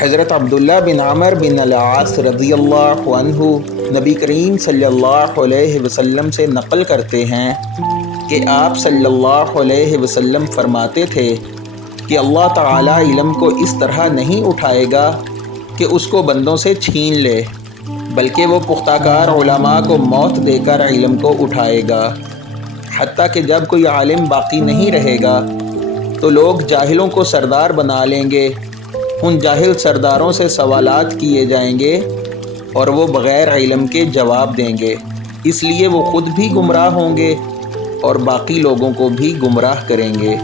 حضرت عبداللہ بن عمر بن العاص رضی اللہ عنہ نبی کریم صلی اللہ علیہ وسلم سے نقل کرتے ہیں کہ آپ صلی اللہ علیہ وسلم فرماتے تھے کہ اللہ تعالیٰ علم کو اس طرح نہیں اٹھائے گا کہ اس کو بندوں سے چھین لے، بلکہ وہ پختہ کار علماء کو موت دے کر علم کو اٹھائے گا، حتیٰ کہ جب کوئی عالم باقی نہیں رہے گا تو لوگ جاہلوں کو سردار بنا لیں گے، ان جاہل سرداروں سے سوالات کیے جائیں گے اور وہ بغیر علم کے جواب دیں گے، اس لیے وہ خود بھی گمراہ ہوں گے اور باقی لوگوں کو بھی گمراہ کریں گے۔